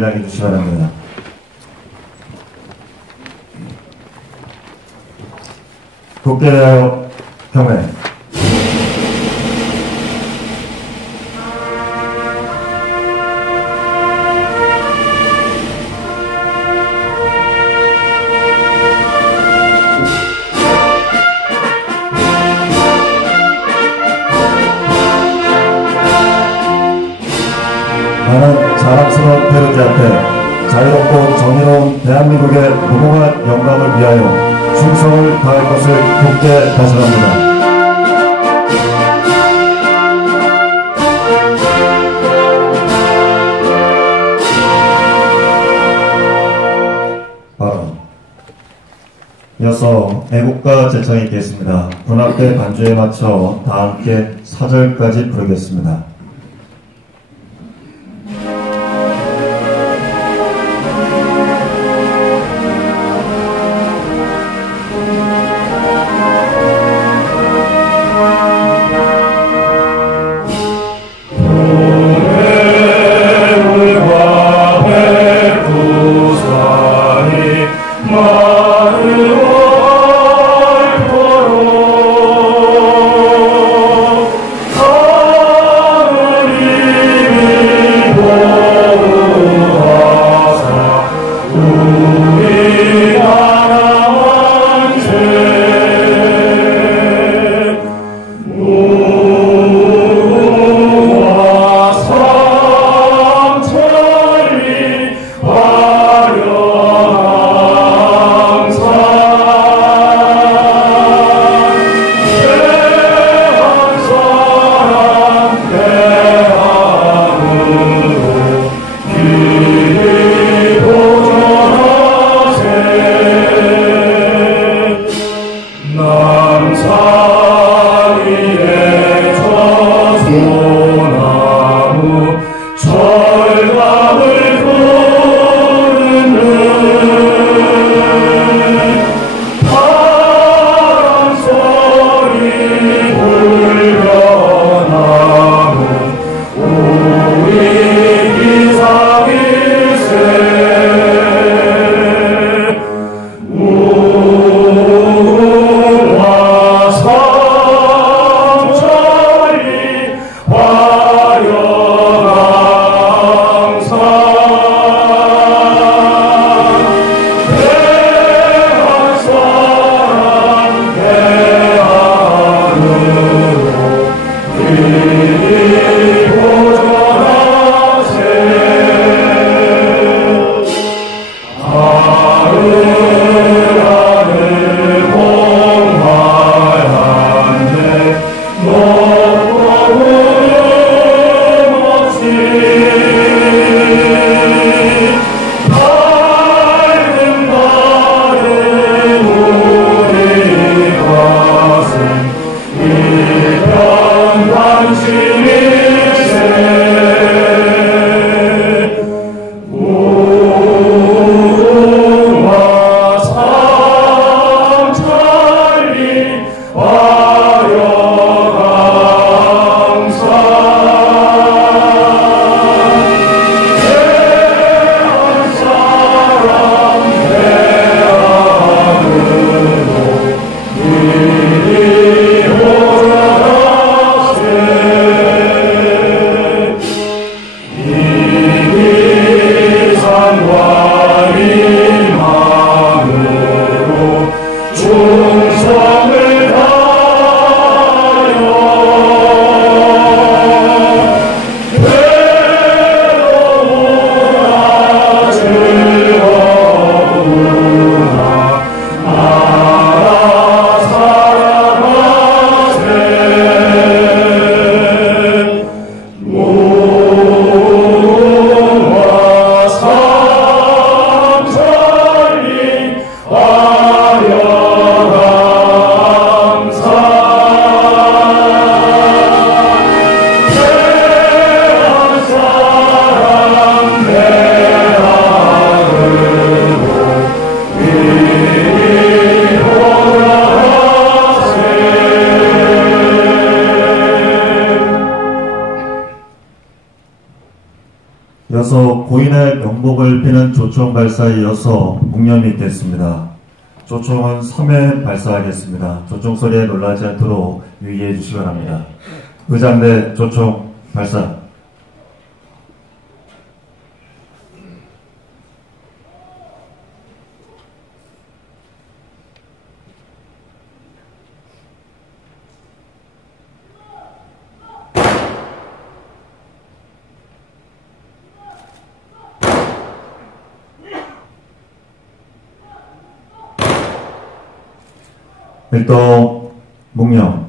남겨주시기 바랍니다. 국대에 대하여 경례. 나는 자랑스러운 페르지 앞에 자유롭고 정의로운 대한민국의 무궁한 영광을 위하여 충성을 다할 것을 굳게 다짐합니다. 발언. 이어서 애국가 제창이 있겠습니다. 분합대 반주에 맞춰 다 함께 사절까지 부르겠습니다. 이어서 고인의 명복을 비는 조총 발사에 이어서 묵념이 있겠습니다. 조총은 3회 발사하겠습니다. 조총 소리에 놀라지 않도록 유의해 주시기 바랍니다. 의장대 조총 발사. 일동 묵념.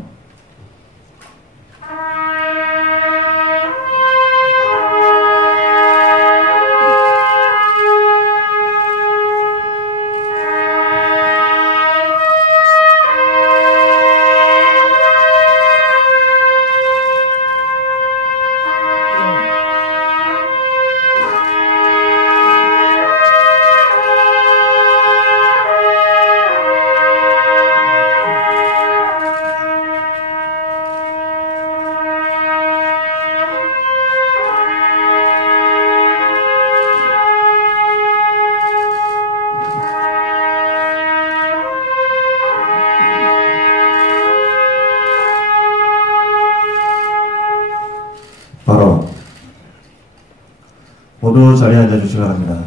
바로 모두 자리에 앉아주시기 바랍니다.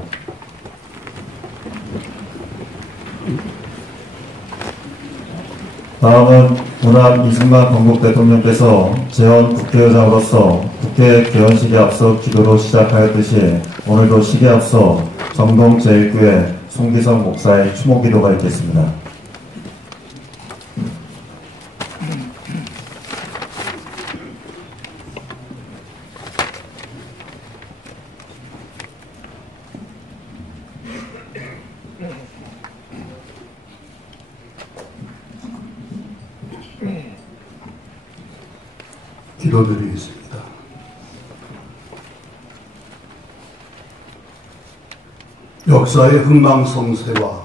다음은 문학 이승만 건국 대통령께서 재헌 국회의장으로서 국회 개헌식에 앞서 기도로 시작하였듯이 오늘도 식에 앞서 정동 제1교회 송기성 목사의 추모 기도가 있겠습니다. 기도드리겠습니다. 역사의 흥망성쇠와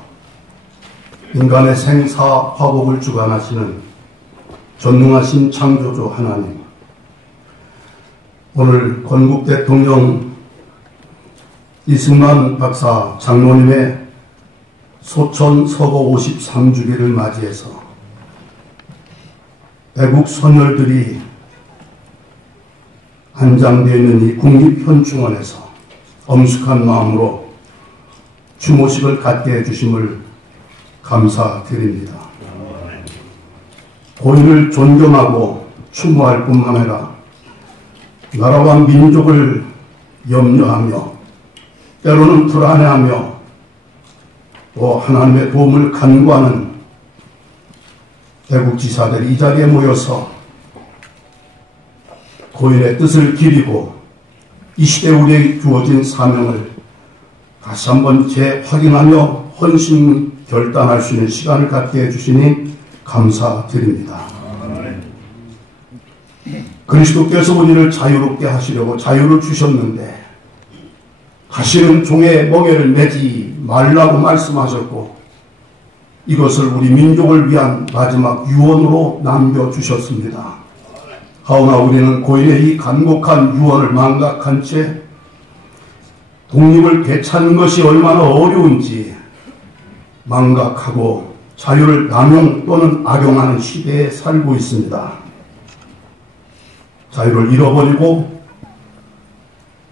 인간의 생사 화복을 주관하시는 전능하신 창조주 하나님, 오늘 건국 대통령 이승만 박사 장로님의 소천 서거 53주기를 맞이해서 애국 선열들이 안장되어 있는 이 국립현충원에서 엄숙한 마음으로 추모식을 갖게 해주심을 감사드립니다. 고인을 존경하고 추모할 뿐만 아니라 나라와 민족을 염려하며 때로는 불안해하며 또 하나님의 도움을 간구하는 애국지사들이 이 자리에 모여서 고인의 뜻을 기리고 이 시대에 우리에게 주어진 사명을 다시 한번 재확인하며 헌신 결단할 수 있는 시간을 갖게 해주시니 감사드립니다. 그리스도께서 우리를 자유롭게 하시려고 자유를 주셨는데 다시는 종의 멍에를 매지 말라고 말씀하셨고 이것을 우리 민족을 위한 마지막 유언으로 남겨주셨습니다. 하오나 우리는 고인의 이 간곡한 유언을 망각한 채 독립을 되찾는 것이 얼마나 어려운지 망각하고 자유를 남용 또는 악용하는 시대에 살고 있습니다. 자유를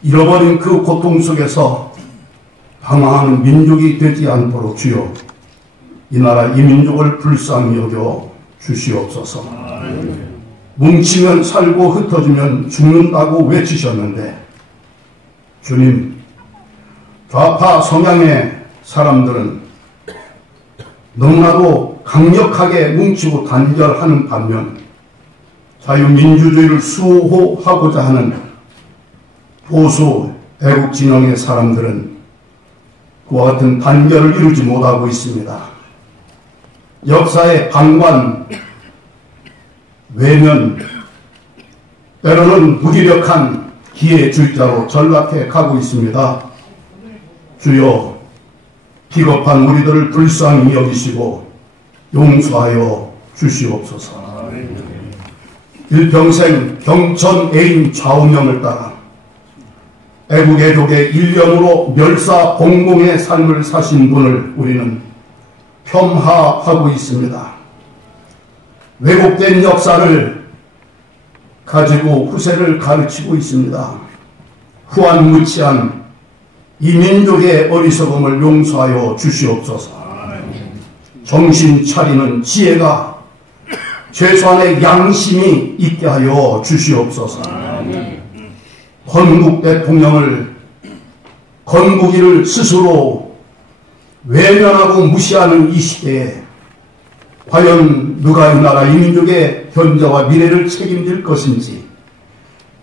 잃어버린 그 고통 속에서 방황하는 민족이 되지 않도록 주여 이 나라 이 민족을 불쌍히 여겨 주시옵소서. 뭉치면 살고 흩어지면 죽는다고 외치셨는데 주님, 좌파 성향의 사람들은 너무나도 강력하게 뭉치고 단결하는 반면 자유민주주의를 수호하고자 하는 보수 애국진영의 사람들은 그와 같은 단결을 이루지 못하고 있습니다. 역사의 방관, 외면, 때로는 무기력한 기회주의자로 전락해 가고 있습니다. 주여, 비겁한 우리들을 불쌍히 여기시고 용서하여 주시옵소서. 일평생 경천 애인 좌우명을 따라 애국애족의 일념으로 멸사공공의 삶을 사신 분을 우리는 폄하하고 있습니다. 왜곡된 역사를 가지고 후세를 가르치고 있습니다. 후한무치한 이 민족의 어리석음을 용서하여 주시옵소서. 정신 차리는 지혜가 최소한의 양심이 있게 하여 주시옵소서. 건국 대통령을 건국이를 스스로 외면하고 무시하는 이 시대에 과연 누가 이 나라 이 민족의 현재와 미래를 책임질 것인지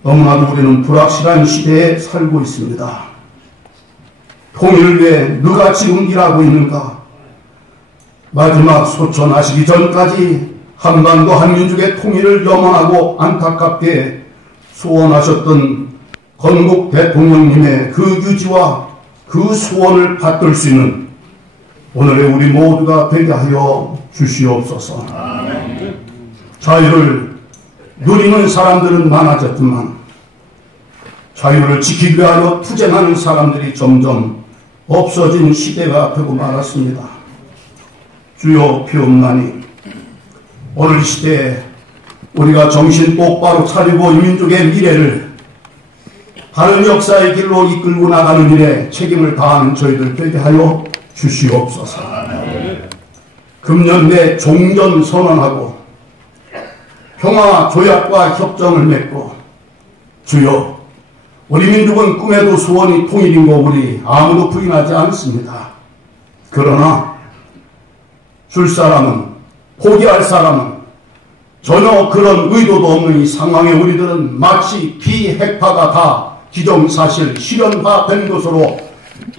너무나도 우리는 불확실한 시대에 살고 있습니다. 통일을 위해 누가 지금 일하고 있는가? 마지막 소천하시기 전까지 한반도 한민족의 통일을 염원하고 안타깝게 소원하셨던 건국 대통령님의 그 유지와 그 소원을 받들 수 있는 오늘의 우리 모두가 되게 하여 주시옵소서. 자유를 누리는 사람들은 많아졌지만 자유를 지키기 위하여 투쟁하는 사람들이 점점 없어진 시대가 되고 말았습니다. 주여 피옵나니 오늘 시대에 우리가 정신 똑바로 차리고 이 민족의 미래를 바른 역사의 길로 이끌고 나가는 일에 책임을 다하는 저희들 되게 하여 주시옵소서. 금년 내 종전 선언하고 평화 조약과 협정을 맺고 주여 우리 민족은 꿈에도 소원이 통일인 거 우리 아무도 부인하지 않습니다. 그러나 줄 사람은 포기할 사람은 전혀 그런 의도도 없는 이 상황에 우리들은 마치 비핵화가 다 기정사실 실현화된 것으로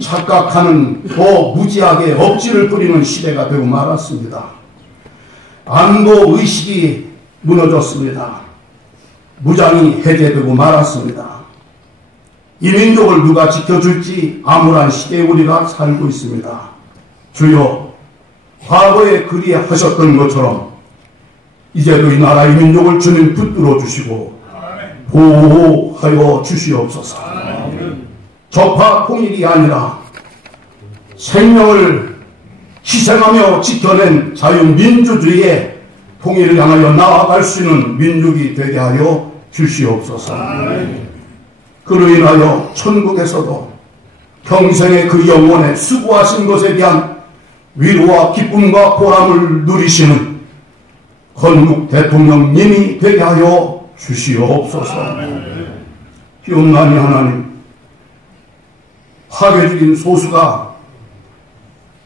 착각하는 더 무지하게 억지를 부리는 시대가 되고 말았습니다. 안보 의식이 무너졌습니다. 무장이 해제되고 말았습니다. 이 민족을 누가 지켜줄지 암울한 시대에 우리가 살고 있습니다. 주여 과거에 그리하셨던 것처럼 이제도 이 나라 이 민족을 주님 붙들어 주시고 보호하여 주시옵소서. 적파 통일이 아니라 생명을 희생하며 지켜낸 자유민주주의의 통일을 향하여 나아갈 수 있는 민족이 되게 하여 주시옵소서. 그로 인하여 천국에서도 평생의 그 영혼에 수고하신 것에 대한 위로와 기쁨과 보람을 누리시는 건국 대통령님이 되게 하여 주시옵소서. 피옵나니 하나님, 파괴적인 소수가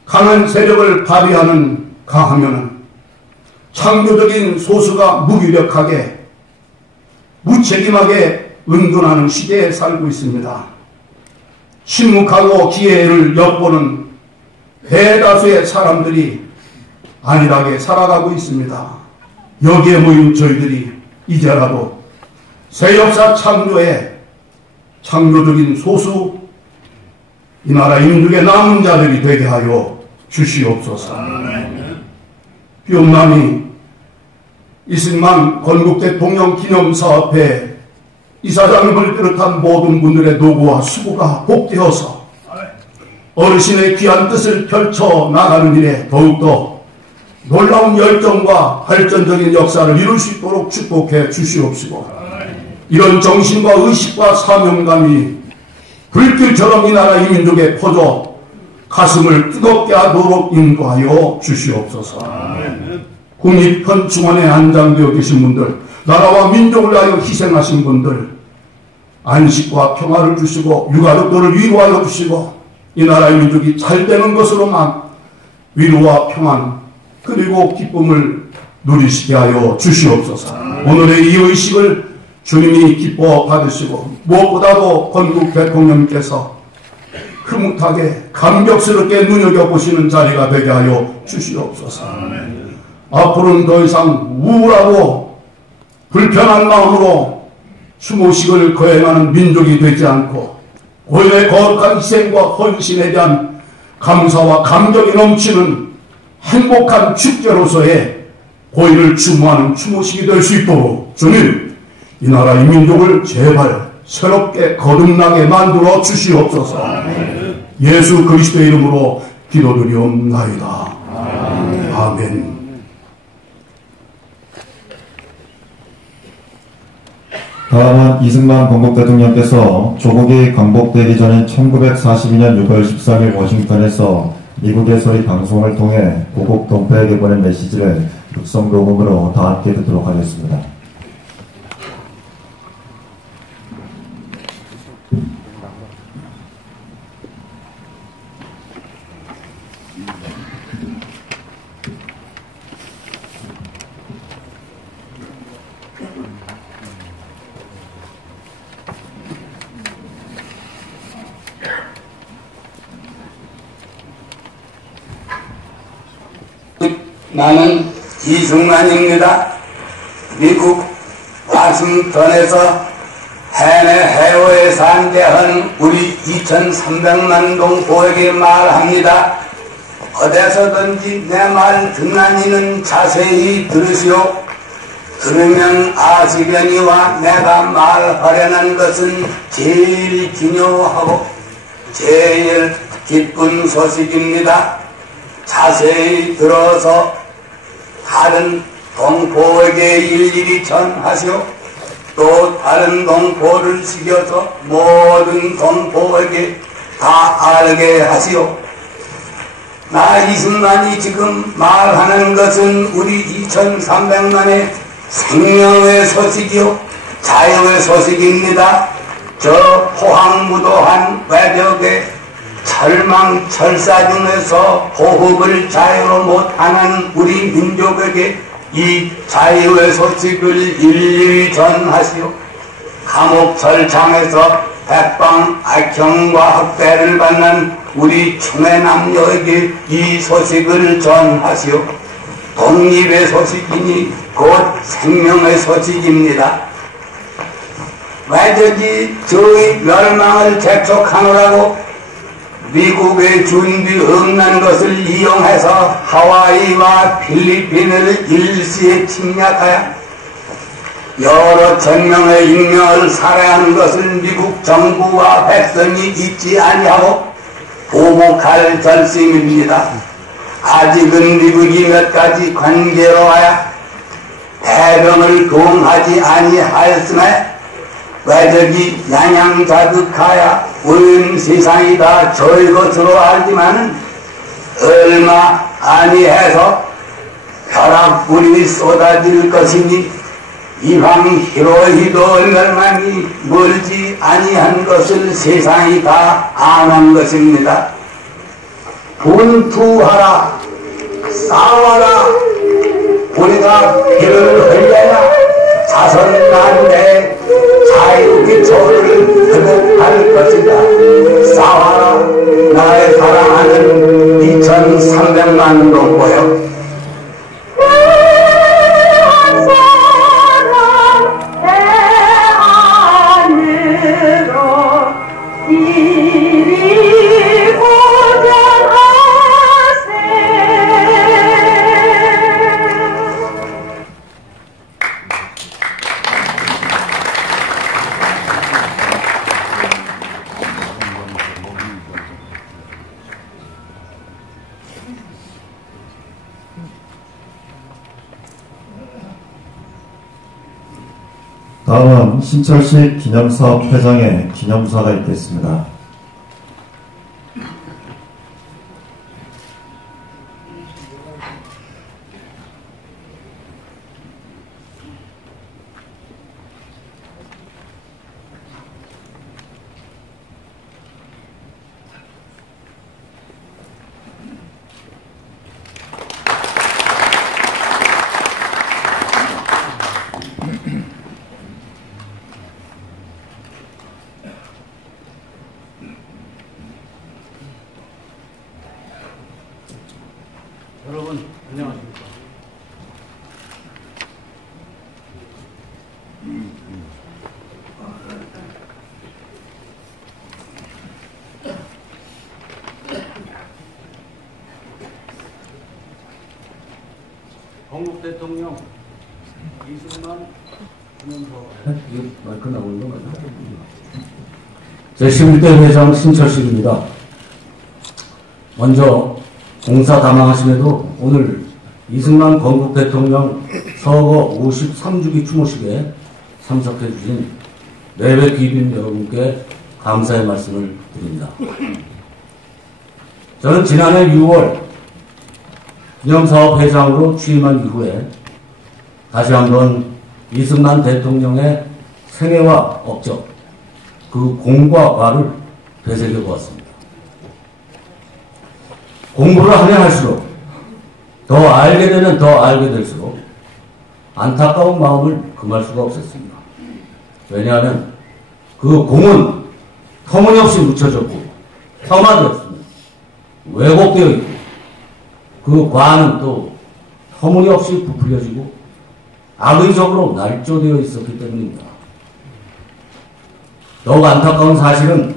강한 세력을 발휘하는 강하면은 창조적인 소수가 무기력하게 무책임하게 은둔하는 시대에 살고 있습니다. 침묵하고 기회를 엿보는 대다수의 사람들이 안일하게 살아가고 있습니다. 여기에 모인 저희들이 이제라도 새 역사 창조의 창조적인 소수 이 나라 인류의 남은 자들이 되게 하여 주시옵소서. 비옵나니 이승만 건국 대통령 기념사업회 이사장님을 비롯한 모든 분들의 노고와 수고가 복되어서 어르신의 귀한 뜻을 펼쳐 나가는 일에 더욱더 놀라운 열정과 발전적인 역사를 이룰 수 있도록 축복해 주시옵시고 이런 정신과 의식과 사명감이 불길처럼 이 나라 이 민족에 퍼져 가슴을 뜨겁게 하도록 인도하여 주시옵소서. 국립현충원에 안장되어 계신 분들, 나라와 민족을 위하여 희생하신 분들 안식과 평화를 주시고 유가족들을 위로하여 주시고 이 나라의 민족이 잘되는 것으로만 위로와 평안 그리고 기쁨을 누리시게 하여 주시옵소서. 오늘의 이 의식을 주님이 기뻐 받으시고 무엇보다도 건국 대통령께서 흐뭇하게 감격스럽게 눈여겨보시는 자리가 되게 하여 주시옵소서. 앞으로는 더 이상 우울하고 불편한 마음으로 추모식을 거행하는 민족이 되지 않고 고인의 거룩한 희생과 헌신에 대한 감사와 감격이 넘치는 행복한 축제로서의 고인을 추모하는 추모식이 될 수 있도록 주님 이 나라 이 민족을 제발 새롭게 거듭나게 만들어 주시옵소서. 예수 그리스도의 이름으로 기도드리옵나이다. 아멘. 다음은 이승만 건국 대통령께서 조국이 광복되기 전인 1942년 6월 13일 워싱턴에서 미국의 소리 방송을 통해 고국 동포에게 보낸 메시지를 육성 녹음으로 다 함께 듣도록 하겠습니다. 나는 이승만입니다. 미국 워싱턴에서 해내 해외에 산대한 우리 2,300만 동포에게 말합니다. 어디서든지 내 말 듣는 이는 자세히 들으시오. 들으면 아시려니와 내가 말하려는 것은 제일 중요하고 제일 기쁜 소식입니다. 자세히 들어서 다른 동포에게 일일이 전하시오. 또 다른 동포를 시켜서 모든 동포에게 다 알게 하시오. 나 이승만이 지금 말하는 것은 우리 2,300만의 생명의 소식이요 자유의 소식입니다. 저 포항무도한 외벽에 철망철사 중에서 호흡을 자유로 못하는 우리 민족에게 이 자유의 소식을 일일이 전하시오. 감옥 철창에서 백방 악형과 학대를 받는 우리 충의 남녀에게 이 소식을 전하시오. 독립의 소식이니 곧 생명의 소식입니다. 외적이 저의 멸망을 재촉하느라고 미국의 준비 없는 것을 이용해서 하와이와 필리핀을 일시에 침략하여 여러 천 명의 인명을 살해한 것을 미국 정부와 백성이 잊지 아니하고 보복할 결심입니다. 아직은 미국이 몇 가지 관계로 하여 대병을 도움하지 아니하였음에 외적이 양양자극하여 온 세상이 다 저의 것으로 알지만은 얼마 아니해서 벼락불이 쏟아질 것이니 이방 히로히도 얼마만이 멀지 아니한 것을 세상이 다 아는 것입니다. 분투하라 싸워라 우리가 피를 흘려야 자선난의 자유기초를 거듭할 것이다. 싸워라 나의 사랑하는 2,300만 동포여. 다음은 신철식 기념사업 회장의 기념사가 있겠습니다. 여러분 안녕하십니까. 건국 대통령 이승만 이거 마이크 나오는 거 맞나? 제11대 회장 신철식입니다. 먼저 공사 담당하심에도 오늘 이승만 건국 대통령 서거 53주기 추모식에 참석해 주신 내외 귀빈 여러분께 감사의 말씀을 드립니다. 저는 지난해 6월 기념사업 회장으로 취임한 이후에 다시 한번 이승만 대통령의 생애와 업적, 그 공과 과를 되새겨 보았습니다. 공부를 하면 할수록, 더 알게 되면 더 알게 될수록 안타까운 마음을 금할 수가 없었습니다. 왜냐하면 그 공은 터무니없이 묻혀졌고 폄하되었습니다. 왜곡되어 있고 그 과는 또 터무니없이 부풀려지고 악의적으로 날조되어 있었기 때문입니다. 더욱 안타까운 사실은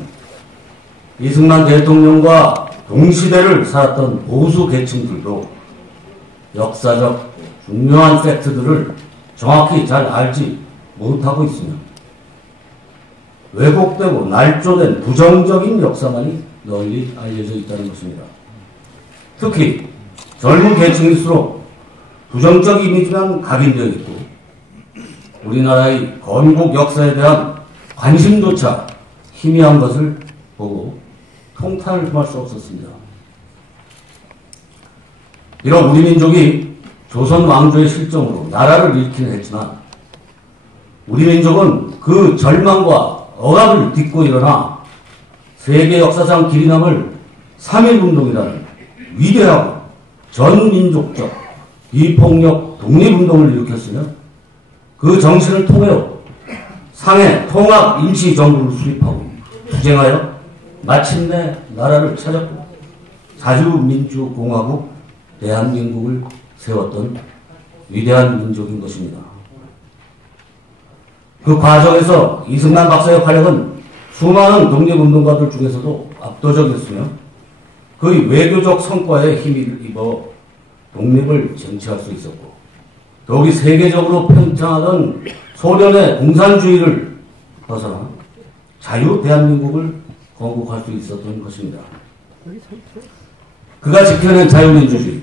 이승만 대통령과 동시대를 살았던 보수 계층들도 역사적 중요한 팩트들을 정확히 잘 알지 못하고 있으며 왜곡되고 날조된 부정적인 역사만이 널리 알려져 있다는 것입니다. 특히 젊은 계층일수록 부정적 이미지만 각인되어 있고 우리나라의 건국 역사에 대한 관심조차 희미한 것을 보고 통탄을 품을 수 없었습니다. 비록 우리 민족이 조선 왕조의 실정으로 나라를 잃기는 했지만 우리 민족은 그 절망과 억압을 딛고 일어나 세계 역사상 길이 남을 3.1운동이라는 위대하고 전민족적 비폭력 독립운동을 일으켰으며 그 정신을 통하여 상해 통합 임시정부를 수립하고 투쟁하여 마침내 나라를 찾았고 자주민주공화국 대한민국을 세웠던 위대한 민족인 것입니다. 그 과정에서 이승만 박사의 활약은 수많은 독립운동가들 중에서도 압도적이었으며 그의 외교적 성과에 힘을 입어 독립을 쟁취할 수 있었고 더욱이 세계적으로 팽창하던 소련의 공산주의를 벗어나 자유 대한민국을 건국할 수 있었던 것입니다. 그가 지켜낸 자유민주주의,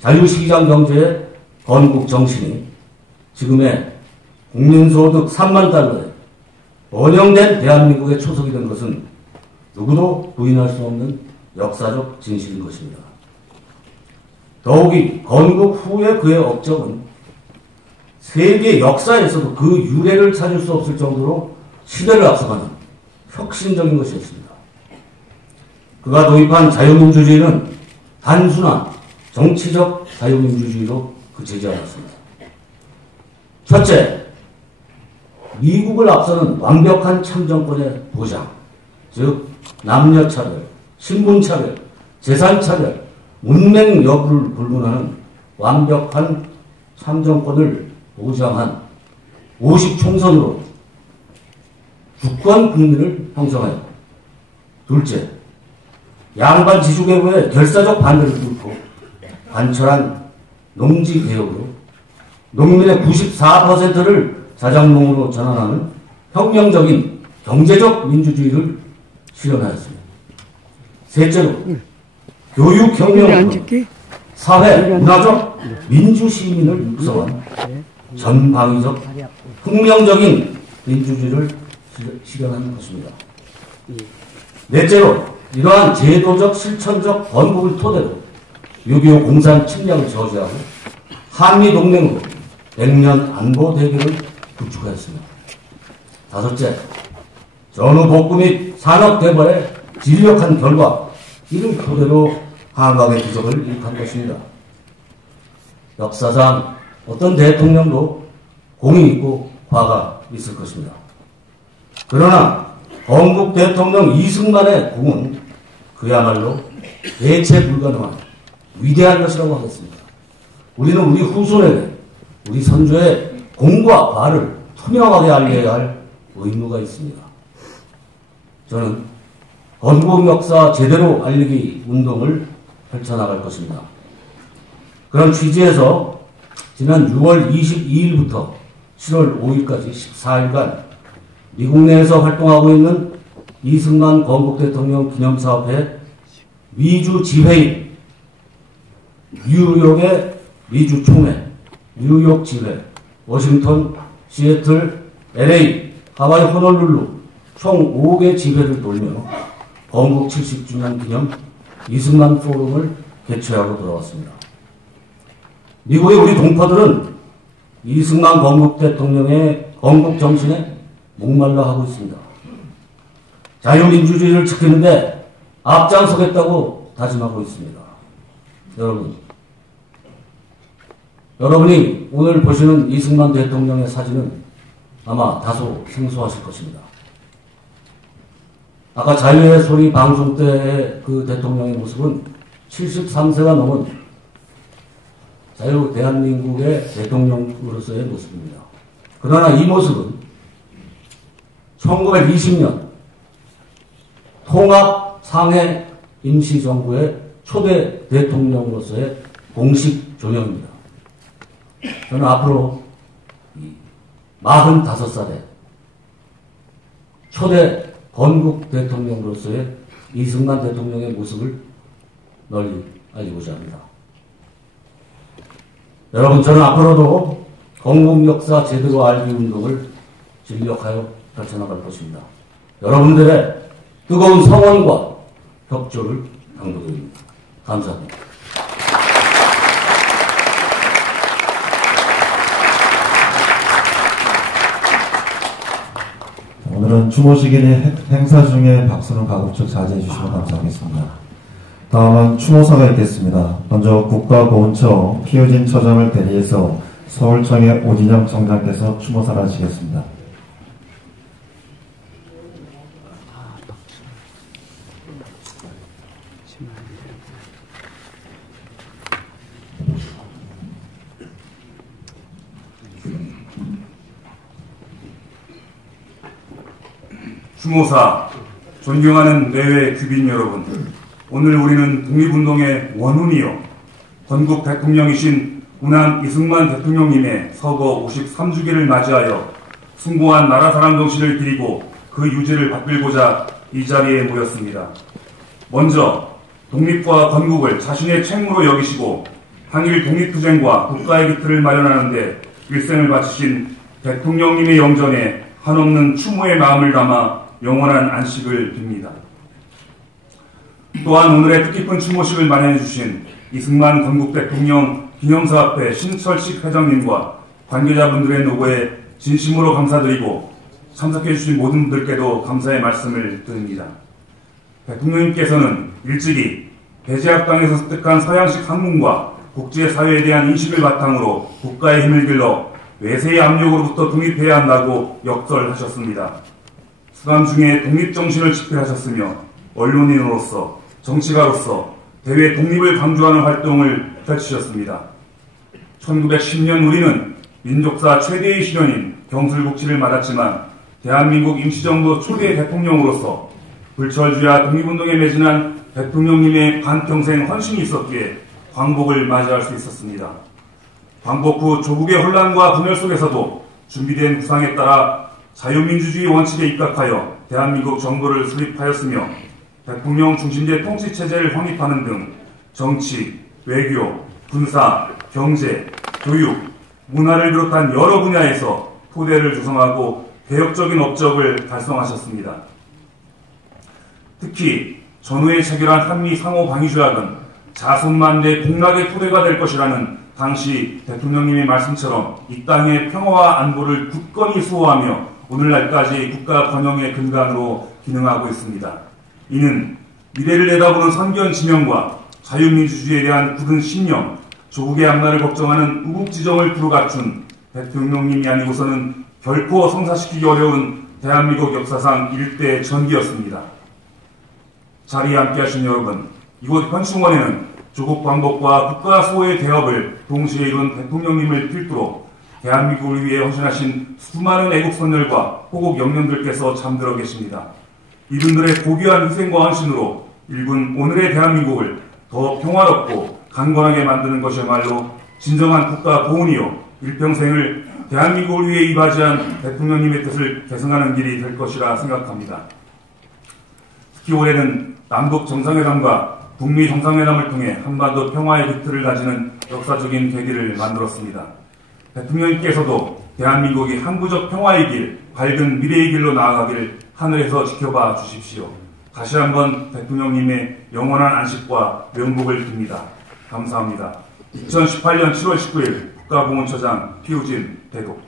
자유시장 경제의 건국 정신이 지금의 국민소득 3만 달러에 번영된 대한민국의 초석이 된 것은 누구도 부인할 수 없는 역사적 진실인 것입니다. 더욱이 건국 후에 그의 업적은 세계 역사에서도 그 유래를 찾을 수 없을 정도로 시대를 앞서가는 혁신적인 것이었습니다. 그가 도입한 자유민주주의는 단순한 정치적 자유민주주의로 그치지 않았습니다. 첫째, 미국을 앞서는 완벽한 참정권의 보장, 즉 남녀차별, 신분차별, 재산차별, 문맹 여부를 불문하는 완벽한 참정권을 보장한 50총선으로 주권 국민을 형성하여 둘째, 양반 지주계보의 결사적 반대를 뚫고 간철한 농지개혁으로 농민의 94%를 자작농으로 전환하는 혁명적인 경제적 민주주의를 실현하였습니다. 셋째로 교육혁명으로 사회, 문화적 민주시민을 육성한 전방위적 혁명적인 민주주의를 실현하는 것입니다. 넷째로 이러한 제도적 실천적 건국을 토대로 6.25 공산 침략을 저지하고 한미동맹으로 100년 안보 대결을 구축하였습니다. 다섯째, 전후 복구 및 산업 개발에 진력한 결과 이를 토대로 한강의 기적을 일으킨 것입니다. 역사상 어떤 대통령도 공이 있고 과가 있을 것입니다. 그러나 건국 대통령 이승만의 공은 그야말로 대체 불가능한 위대한 것이라고 하겠습니다. 우리는 우리 후손에게 우리 선조의 공과 과를 투명하게 알려야 할 의무가 있습니다. 저는 건국 역사 제대로 알리기 운동을 펼쳐나갈 것입니다. 그런 취지에서 지난 6월 22일부터 7월 5일까지 14일간 미국 내에서 활동하고 있는 이승만 건국 대통령 기념사업회 미주 지회인, 뉴욕의 미주 총회, 뉴욕 지회, 워싱턴, 시애틀, LA, 하와이 호놀룰루 총 5개 지회를 돌며 건국 70주년 기념 이승만 포럼을 개최하고 돌아왔습니다. 미국의 우리 동포들은 이승만 건국 대통령의 건국 정신에 목말라 하고 있습니다. 자유민주주의를 지키는데 앞장서겠다고 다짐하고 있습니다. 여러분이 오늘 보시는 이승만 대통령의 사진은 아마 다소 생소하실 것입니다. 아까 자유의 소리 방송 때의 그 대통령의 모습은 73세가 넘은 자유 대한민국의 대통령으로서의 모습입니다. 그러나 이 모습은 1920년 통합 상해 임시정부의 초대 대통령으로서의 공식 조명입니다. 저는 앞으로 45살에 초대 건국 대통령으로서의 이승만 대통령의 모습을 널리 알리고자 합니다. 여러분, 저는 앞으로도 건국 역사 제대로 알기 운동을 진력하여 펼쳐나갈 것입니다. 여러분들의 뜨거운 성원과 협조를 당부드립니다. 감사합니다. 오늘은 추모식인 행사 중에 박수는 가급적 자제해 주시면 감사하겠습니다. 다음은 추모사가 있겠습니다. 먼저 국가보훈처 피효진 처장을 대리해서 서울청의 오진영 청장께서 추모사를 하시겠습니다. 추모사, 존경하는 내외 귀빈 여러분, 오늘 우리는 독립운동의 원훈이요 건국 대통령이신 우남 이승만 대통령님의 서거 53주기를 맞이하여 숭고한 나라사랑 정신을 기리고 그 유지를 받들고자 이 자리에 모였습니다. 먼저 독립과 건국을 자신의 책무로 여기시고 항일 독립투쟁과 국가의 기틀을 마련하는 데 일생을 바치신 대통령님의 영전에 한없는 추모의 마음을 담아 영원한 안식을 빕니다. 또한 오늘의 뜻깊은 추모식을 마련해 주신 이승만 건국 대통령 기념사업회 신철식 회장님과 관계자분들의 노고에 진심으로 감사드리고 참석해 주신 모든 분들께도 감사의 말씀을 드립니다. 대통령님께서는 일찍이 배제학당에서 습득한 서양식 학문과 국제사회에 대한 인식을 바탕으로 국가의 힘을 길러 외세의 압력으로부터 독립해야 한다고 역설하셨습니다. 수감 중에 독립정신을 집필하셨으며 언론인으로서 정치가로서 대외 독립을 강조하는 활동을 펼치셨습니다. 1910년 우리는 민족사 최대의 시련인 경술국치를 맞았지만 대한민국 임시정부 초대 대통령으로서 불철주야 독립운동에 매진한 대통령님의 반평생 헌신이 있었기에 광복을 맞이할 수 있었습니다. 광복 후 조국의 혼란과 분열 속에서도 준비된 구상에 따라 자유민주주의 원칙에 입각하여 대한민국 정부를 수립하였으며 대통령 중심제 통치체제를 확립하는 등 정치, 외교, 군사, 경제, 교육, 문화를 비롯한 여러 분야에서 토대를 조성하고 개혁적인 업적을 달성하셨습니다. 특히 전후에 체결한 한미 상호 방위조약은 자손만대 복락의 토대가 될 것이라는 당시 대통령님의 말씀처럼 이 땅의 평화와 안보를 굳건히 수호하며 오늘날까지 국가 번영의 근간으로 기능하고 있습니다. 이는 미래를 내다보는 선견 지명과 자유민주주의에 대한 굳은 신념, 조국의 앞날을 걱정하는 우국지정을 두루갖춘 대통령님이 아니고서는 결코 성사시키기 어려운 대한민국 역사상 일대 전기였습니다. 자리에 함께하신 여러분, 이곳 현충원에는 조국 광복과 국가 수호의 대업을 동시에 이룬 대통령님을 필두로 대한민국을 위해 헌신하신 수많은 애국선열과 호국 영령들께서 잠들어 계십니다. 이분들의 고귀한 희생과 헌신으로 일군 오늘의 대한민국을 더 평화롭고 강건하게 만드는 것이야말로 진정한 국가 보훈이요 일평생을 대한민국을 위해 이바지한 대통령님의 뜻을 계승하는 길이 될 것이라 생각합니다. 특히 올해는 남북 정상회담과 북미 정상회담을 통해 한반도 평화의 빅틀을 가지는 역사적인 계기를 만들었습니다. 대통령님께서도 대한민국이 항구적 평화의 길, 밝은 미래의 길로 나아가기를 하늘에서 지켜봐 주십시오. 다시 한번 대통령님의 영원한 안식과 명복을 빕니다. 감사합니다. 2018년 7월 19일 국가공원처장 피우진 대독.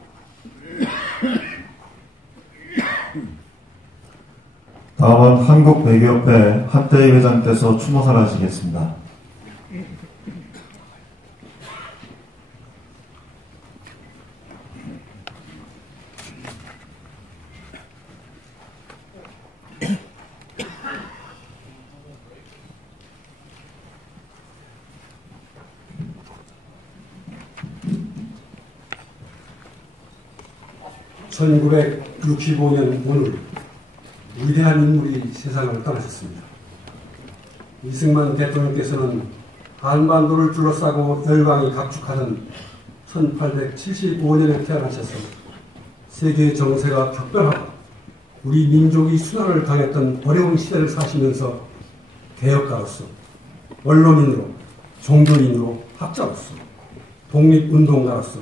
다음은 한국외교협회 한태희 회장께서 추모사를 하시겠습니다. (1965년) 오늘 위대한 인물이 세상을 떠나셨습니다. 이승만 대통령께서는 한반도를 둘러싸고 열강이 각축하던 1875년에 태어나셔서 세계 정세가 격변하고 우리 민족이 순환을 당했던 어려운 시대를 사시면서 개혁가로서, 언론인으로, 종교인으로, 학자로서, 독립운동가로서,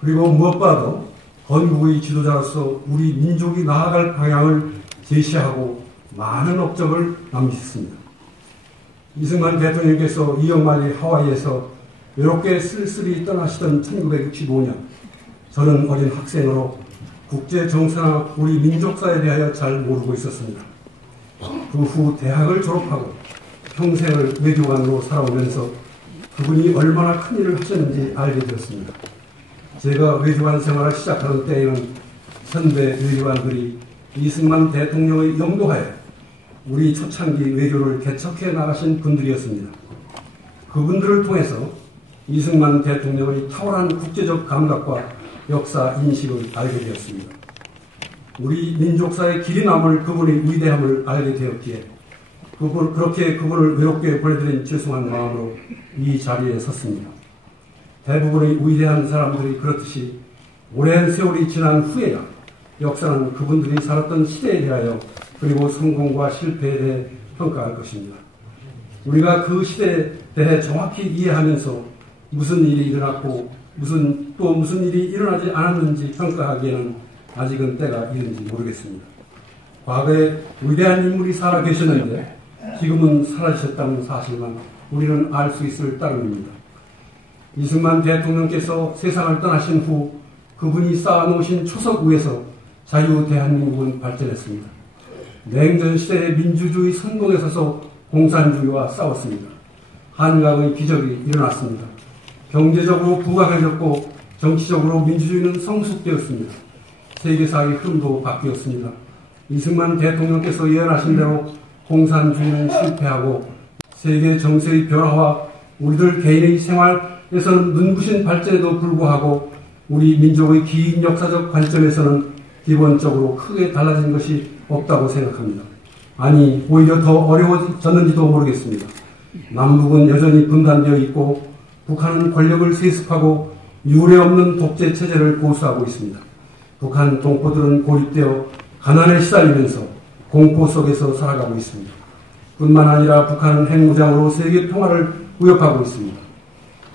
그리고 무엇보다도 건국의 지도자로서 우리 민족이 나아갈 방향을 제시하고 많은 업적을 남기셨습니다. 이승만 대통령께서 이역만리 하와이에서 외롭게 쓸쓸히 떠나시던 1965년, 저는 어린 학생으로 국제 정세나 우리 민족사에 대하여 잘 모르고 있었습니다. 그 후 대학을 졸업하고 평생을 외교관으로 살아오면서 그분이 얼마나 큰 일을 하셨는지 알게 되었습니다. 제가 외교관 생활을 시작하는 때에는 선배 외교관들이 이승만 대통령의 영도하에 우리 초창기 외교를 개척해 나가신 분들이었습니다. 그분들을 통해서 이승만 대통령의 탁월한 국제적 감각과 역사 인식을 알게 되었습니다. 우리 민족사의 길이 남을 그분의 위대함을 알게 되었기에 그렇게 그분을 외롭게 보내드린 죄송한 마음으로 이 자리에 섰습니다. 대부분의 위대한 사람들이 그렇듯이 오랜 세월이 지난 후에야 역사는 그분들이 살았던 시대에 대하여 그리고 성공과 실패에 대해 평가할 것입니다. 우리가 그 시대에 대해 정확히 이해하면서 무슨 일이 일어났고 무슨 일이 일어나지 않았는지 평가하기에는 아직은 때가 이른지 모르겠습니다. 과거에 위대한 인물이 살아 계셨는데 지금은 사라지셨다는 사실만 우리는 알 수 있을 따름입니다. 이승만 대통령께서 세상을 떠나신 후 그분이 쌓아놓으신 초석 위에서 자유 대한민국은 발전했습니다. 냉전 시대의 민주주의 선봉에 서서 공산주의와 싸웠습니다. 한강의 기적이 일어났습니다. 경제적으로 부강해졌고 정치적으로 민주주의는 성숙되었습니다. 세계사의 흐름도 바뀌었습니다. 이승만 대통령께서 예언하신 대로 공산주의는 실패하고 세계 정세의 변화와 우리들 개인의 생활에서는 눈부신 발전에도 불구하고 우리 민족의 긴 역사적 관점에서는 기본적으로 크게 달라진 것이 없다고 생각합니다. 아니, 오히려 더 어려워졌는지도 모르겠습니다. 남북은 여전히 분단되어 있고 북한은 권력을 세습하고 유례없는 독재 체제를 고수하고 있습니다. 북한 동포들은 고립되어 가난에 시달리면서 공포 속에서 살아가고 있습니다. 뿐만 아니라 북한은 핵무장으로 세계 평화를 위협하고 있습니다.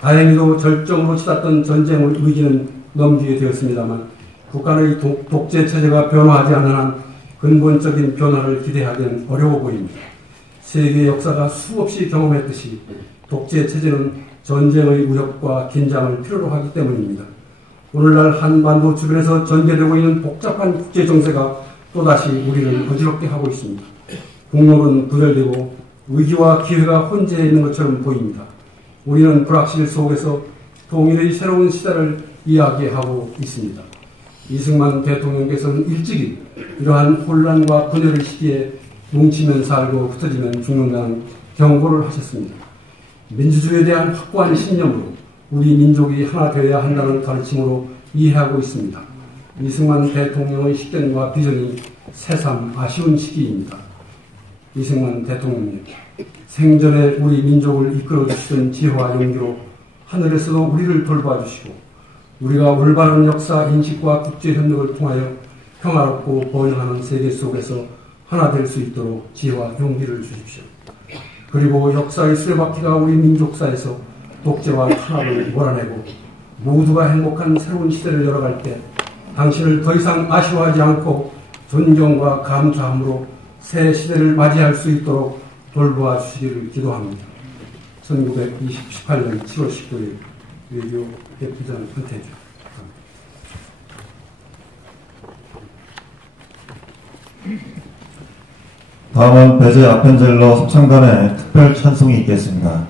다행히도 절정으로 치닫던 전쟁의 위기는 넘기게 되었습니다만 북한의 독재 체제가 변화하지 않는 한 근본적인 변화를 기대하기는 어려워 보입니다. 세계 역사가 수없이 경험했듯이 독재 체제는 전쟁의 위협과 긴장을 필요로 하기 때문입니다. 오늘날 한반도 주변에서 전개되고 있는 복잡한 국제 정세가 또다시 우리를 어지럽게 하고 있습니다. 국론은 분열되고 위기와 기회가 혼재해 있는 것처럼 보입니다. 우리는 불확실 속에서 통일의 새로운 시대를 이야기하고 있습니다. 이승만 대통령께서는 일찍이 이러한 혼란과 분열의 시기에 뭉치면 살고 흩어지면 죽는다는 경고를 하셨습니다. 민주주의에 대한 확고한 신념으로 우리 민족이 하나 되어야 한다는 가르침으로 이해하고 있습니다. 이승만 대통령의 식견과 비전이 새삼 아쉬운 시기입니다. 이승만 대통령님, 생전에 우리 민족을 이끌어 주시던 지혜와 용기로 하늘에서도 우리를 돌봐주시고 우리가 올바른 역사 인식과 국제 협력을 통하여 평화롭고 번영하는 세계 속에서 하나 될 수 있도록 지혜와 용기를 주십시오. 그리고 역사의 수레바퀴가 우리 민족사에서 독재와 탄압을 몰아내고 모두가 행복한 새로운 시대를 열어갈 때 당신을 더 이상 아쉬워하지 않고 존경과 감사함으로 새 시대를 맞이할 수 있도록 돌보아 주시기를 기도합니다. 1918년 7월 19일 외교 대표전 헌태주. 다음은 배제 아펜젤러 합창단의 특별 찬송이 있겠습니다.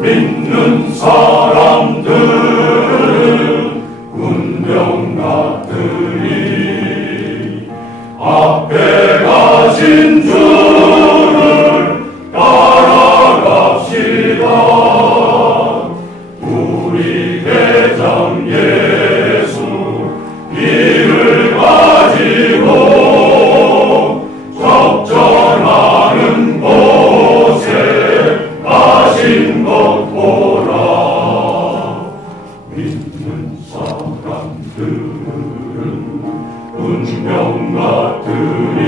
믿는 사람들은 운명 같으니 앞에 가신 주를 따라갑시다. 우리 대장 예수 이를 가지고 적절하는 곳에 가신 것 보라. 믿는 사람들은 운명 같으니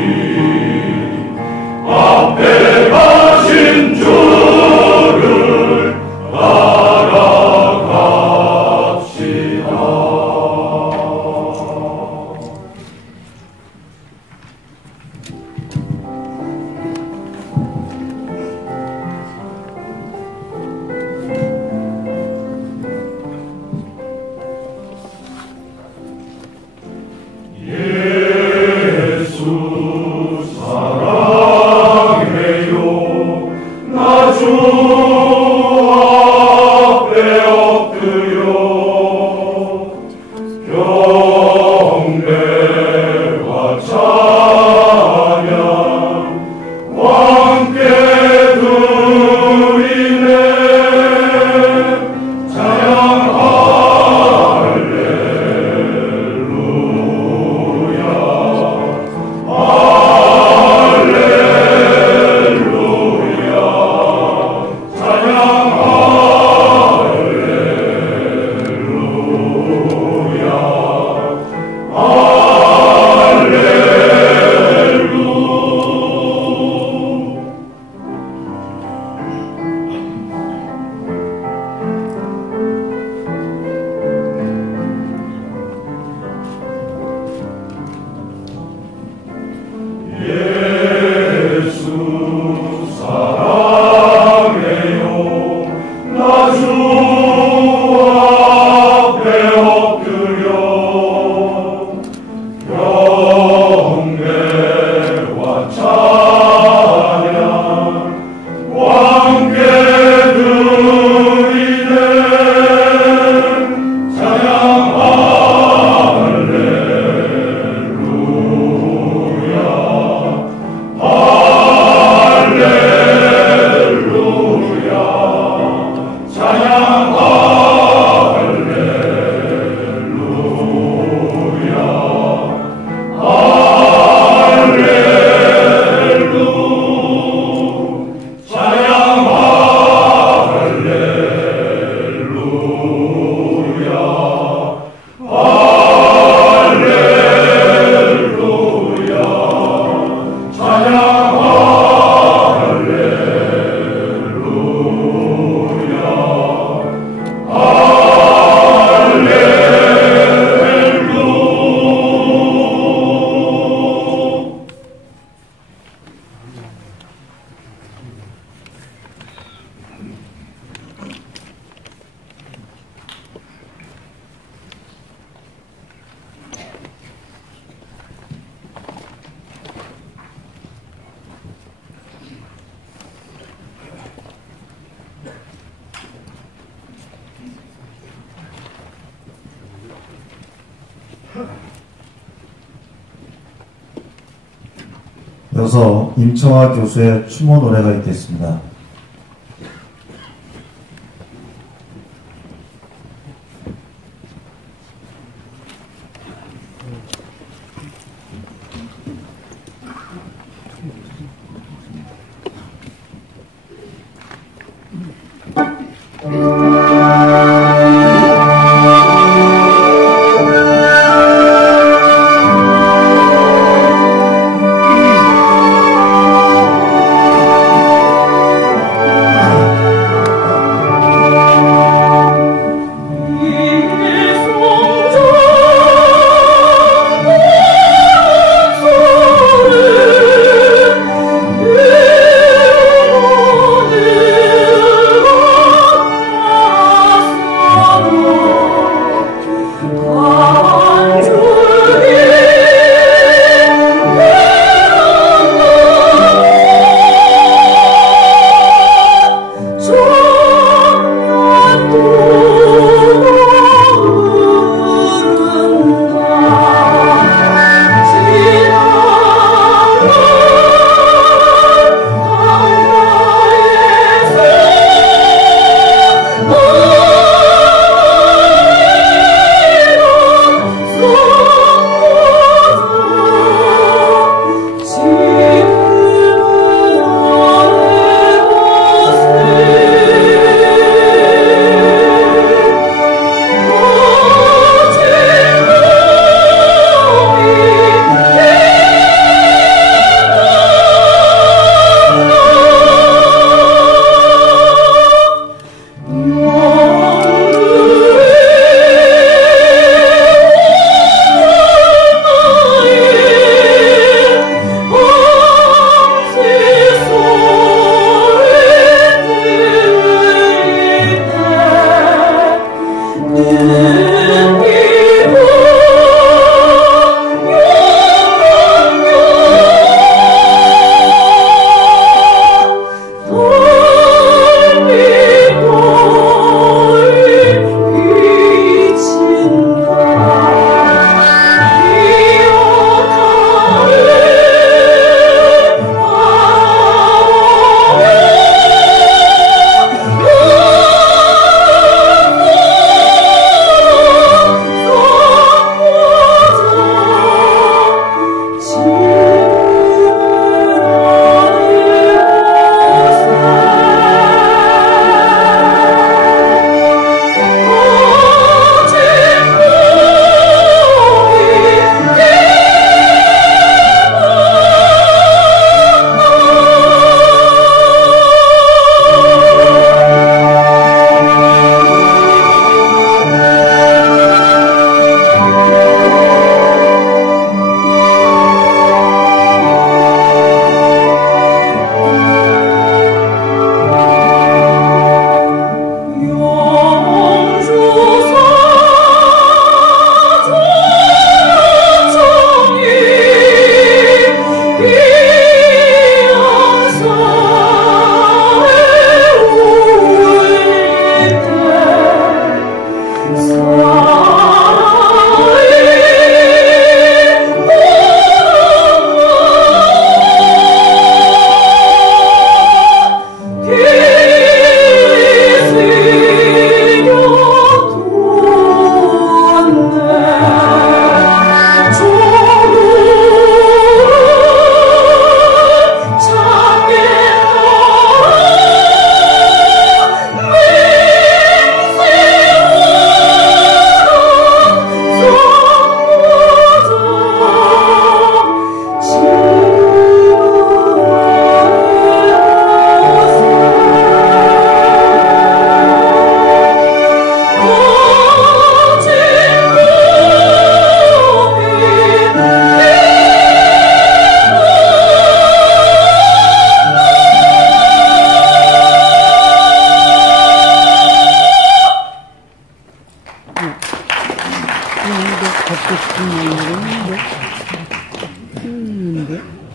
이어서 임청아 교수의 추모 노래가 있겠습니다.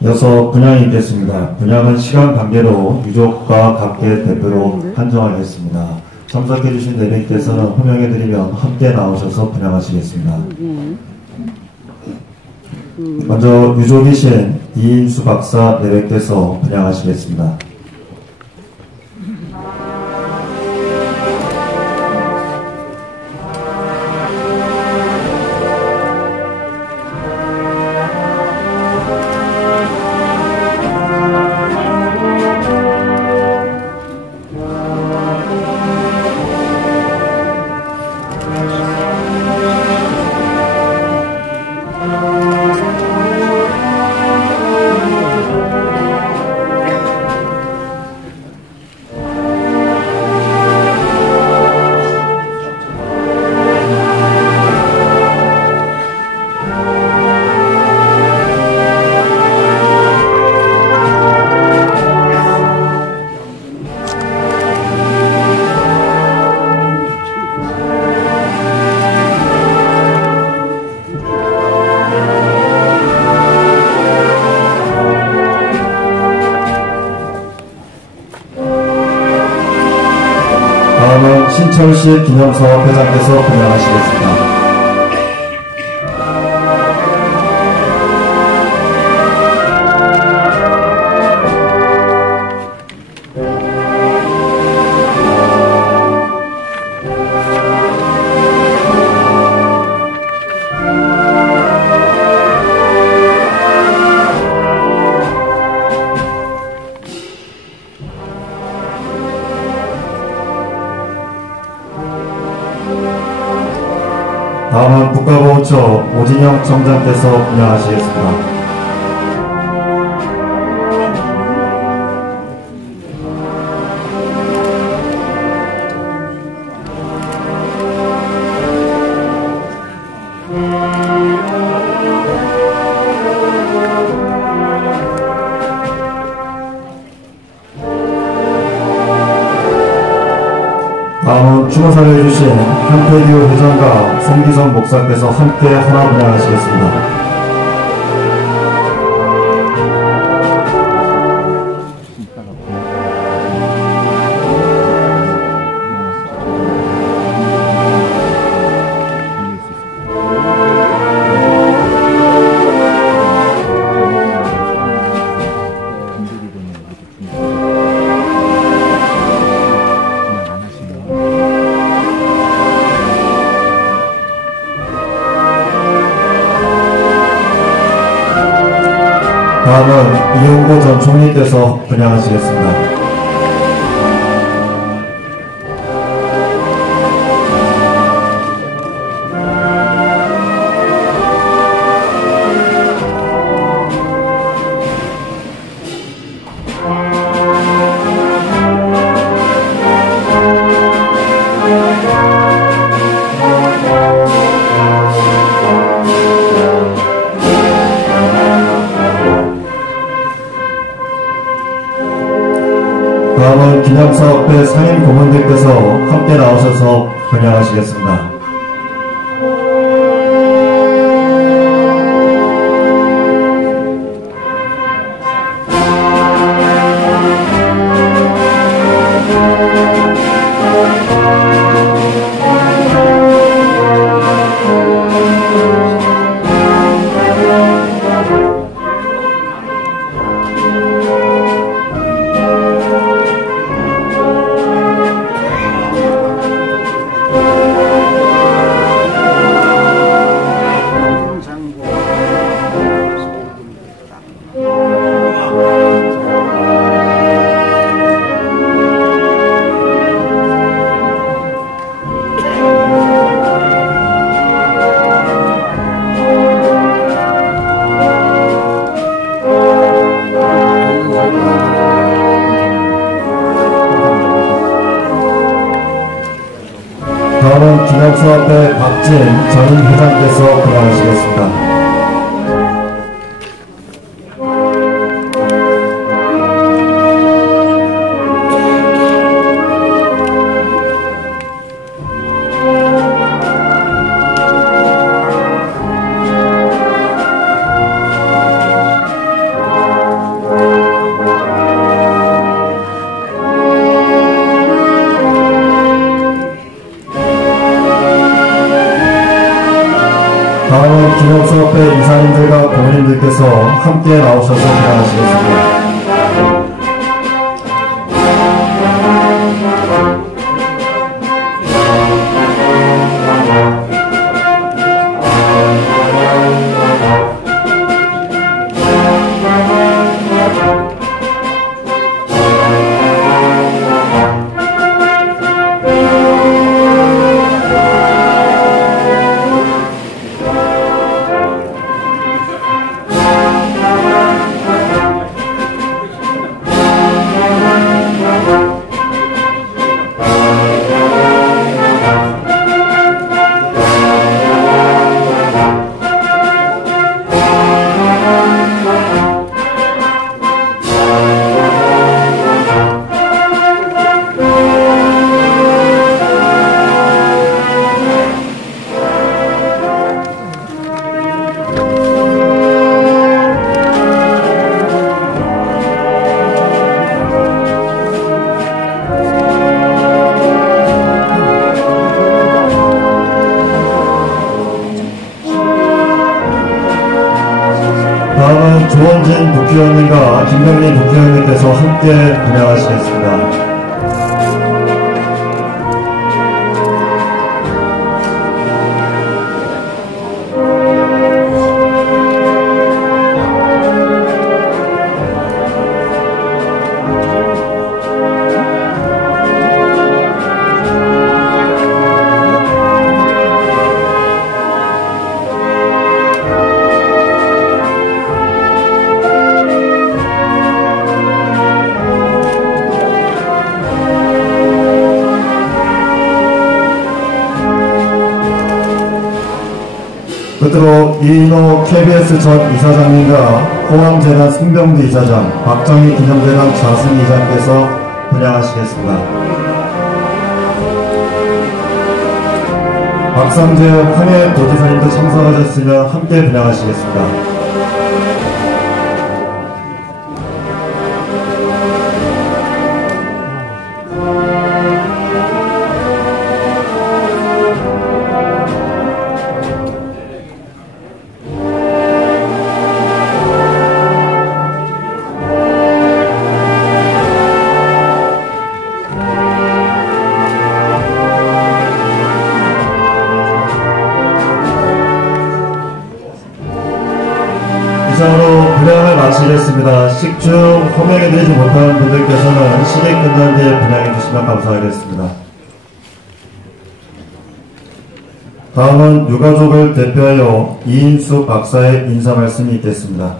이어서 분양이 있겠습니다. 분양은 시간 관계로 유족과 각계 대표로 한정하겠습니다. 참석해주신 4분께서는 호명해드리면 함께 나오셔서 분양하시겠습니다. 먼저 유족이신 이인수 박사 4분께서 분양하시겠습니다. 다음은 신천시 기념사업 회장께서 분양하시겠습니다. 다음은 국가보훈처 오진영 청장께서 분양하시겠습니다. 다음은 추모사를 해주신 한태규 회장과 송기성 목사께서 함께 하나 분양하시겠습니다. 다음은 이용고 전 총리께서 분양하시겠습니다. 다음은 기념사업회 상임 고문들께서 함께 나오셔서 분양하시겠습니다. 다음은 기념사업회 박진 전 회장께서 분양하시겠습니다. 옆에 이사님들과 부모님들께서 함께 나오셔서 기도하시겠습니다. 다음은 조원진 국회의원님과 김명린 국회의원님께서 함께 분양하시겠습니다. 끝으로 이인호 KBS 전 이사장님과 호암재단 승병두 이사장, 박정희 기념재단 자승 이사장께서 분양하시겠습니다. 박상재 황해 도지사님도 참석하셨으며 함께 분양하시겠습니다. 이상으로 분양을 마치겠습니다. 식중 호명해드리지 못하는 분들께서는 시계 끝난 뒤에 분양해 주시면 감사하겠습니다. 다음은 유가족을 대표하여 이인숙 박사의 인사 말씀이 있겠습니다.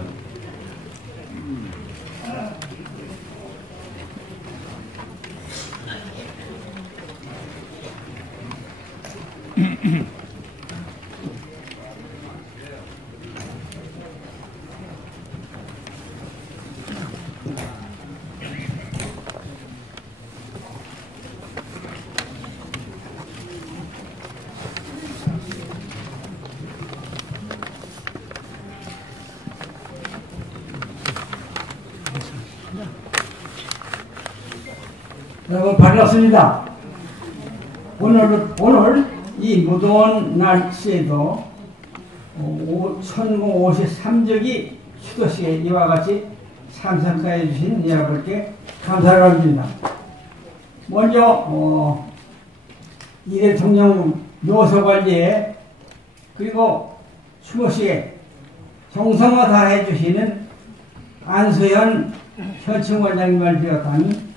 여러분 반갑습니다. 오늘 이 무더운 날씨에도 1053적이 추도식에 이와 같이 참석해 주신 여러분께 감사를 올립니다. 먼저 이 대통령 노소관리에 그리고 추모식에 정성을 다해 주시는 안소연 현충원장님을 비롯한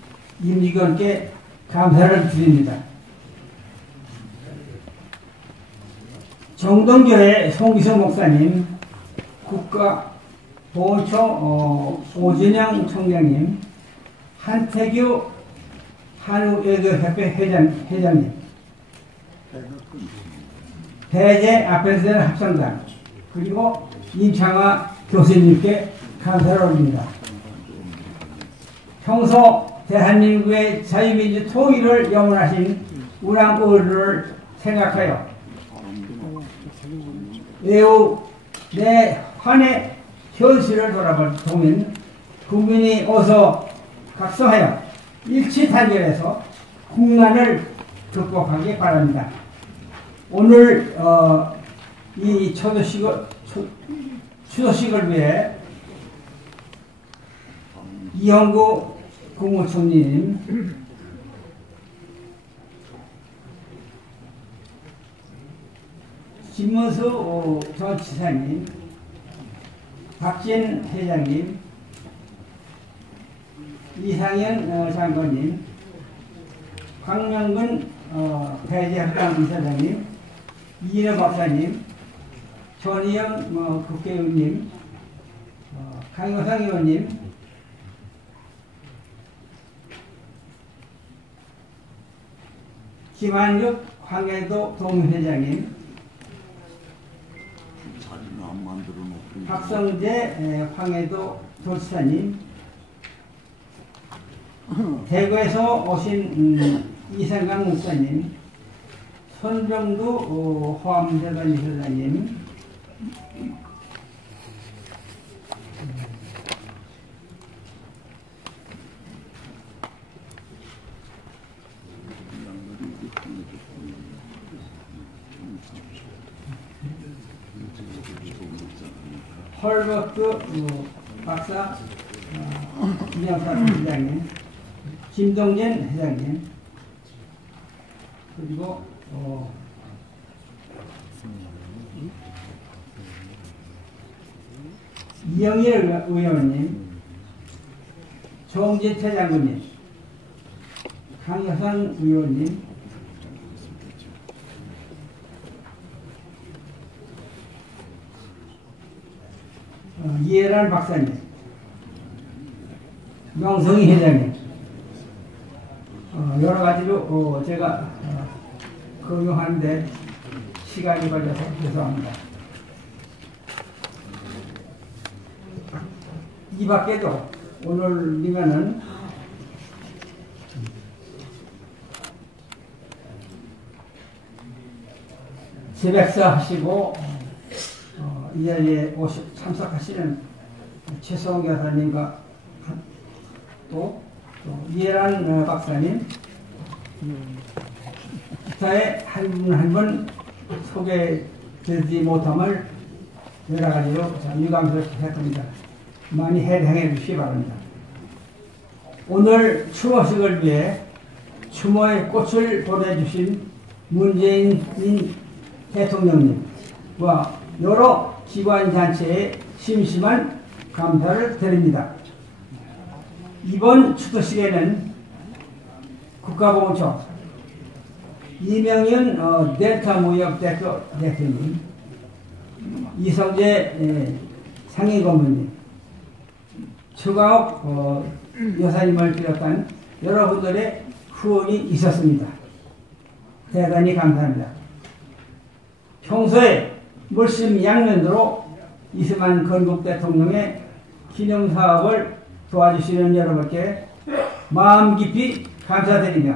임직원께 감사를 드립니다. 정동교회 송기성 목사님, 국가보훈처 오진영 총장님, 한태규 한국외교협회 회장님, 대제 아펜스대 합성단, 그리고 임창화 교수님께 감사를 올립니다. 평소 대한민국의 자유민주 통일을 염원하신 우랑국을 생각하여 매우 내 환의 현실을 돌아보면 국민이 어서 각성하여 일치단결해서 국난을 극복하기 바랍니다. 오늘 이 추도식을 위해 이형구 국무총리님, 김문수 전 지사님, 박진 회장님, 이상현 장관님, 황명근 배재합당 이사장님, 이인호 박사님, 전희영 국회의원님, 강효상 의원님, 김한juk 황해도 동회장님, 박성재 황해도 도지사님, 대구에서 오신 이상강 목사님, 손정두 화엄재단 이사장님, 헐버트 박사, 김영사 회장님, 김동진 회장님, 그리고 이영일 의원님, 정진 회장님, 강효선 의원님, 이해란 박사님, 명성희 회장님, 여러 가지로 제가 금융하는데 시간이 걸려서 죄송합니다. 이 밖에도 오늘이면은 새벽사 하시고 이 자리에 참석하시는 최성훈 교사님과 또 이해란 박사님, 기타의 한 분 한 분 소개되지 못함을 여러 가지로 유감스럽게 생각합니다. 많이 해당해 주시기 바랍니다. 오늘 추모식을 위해 추모의 꽃을 보내주신 문재인 대통령님과 여러 기관단체에 심심한 감사를 드립니다. 이번 추도식에는 국가보훈처 이명윤 델타 무역대표님, 이성재 상임고문님, 최강욱 여사님을 비롯한 여러분들의 후원이 있었습니다. 대단히 감사합니다. 평소에 물심양면으로 이승만 건국 대통령의 기념사업을 도와주시는 여러분께 마음 깊이 감사드리며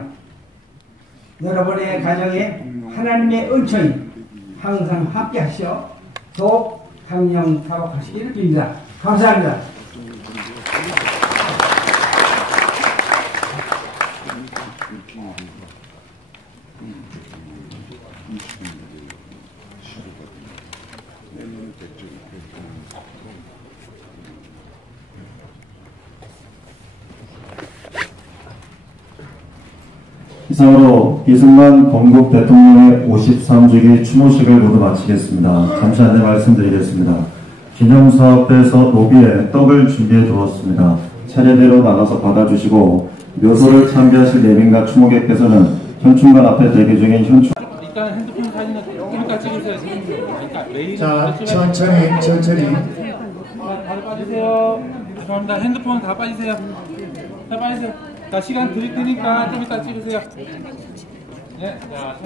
여러분의 가정에 하나님의 은총이 항상 함께 하시어 더욱 강력하시기를 빕니다. 감사합니다. 이상으로 이승만 건국 대통령의 53주기 추모식을 모두 마치겠습니다. 잠시 안내 말씀드리겠습니다. 기념사업회에서 로비에 떡을 준비해 두었습니다. 차례대로 나눠서 받아주시고 묘소를 참배하실 예민과 추모객께서는 현충관 앞에 대기 중인 현충 일단 핸드폰 사진은 조금만 찍으세요. 자, 천천히. 다들 빠지세요. 죄송합니다. 핸드폰 다 빠지세요. 다 빠지세요. 자, 시간 드릴 테니까 좀 이따 찍으세요. 네, 자,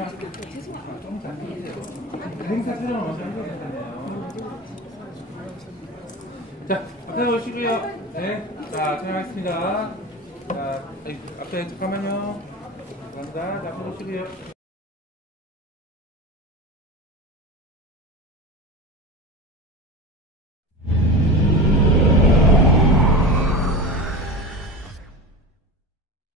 행사 촬영을 먼저 해도 괜찮아요. 자, 앞에 오시고요. 네, 자, 촬영하겠습니다. 자, 앞에 잠깐만요. 감사합니다. 자, 앞에 오시고요.